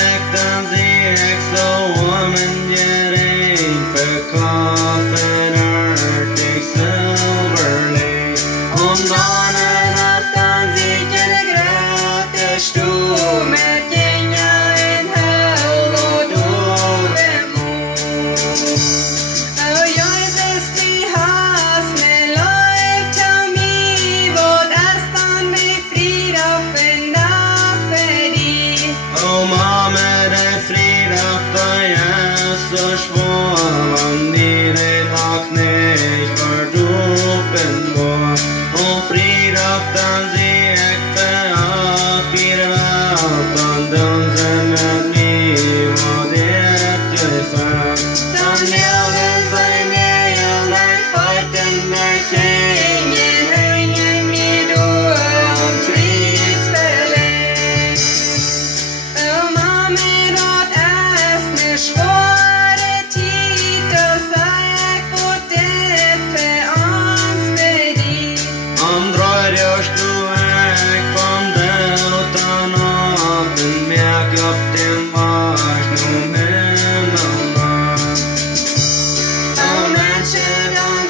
vechten zie ik zo om en jering verkaufen artig zilverling. Om dagen aftan zie ik de grote stoel met jinja in hel och dodemot. Och jag är i hasne lojt till mig vårt astan med frida fända färdig. Och mamma det frida för Jesus svåvan i det hakne för dopen vår. Och frida för sig äkta av fyra valt och dansen med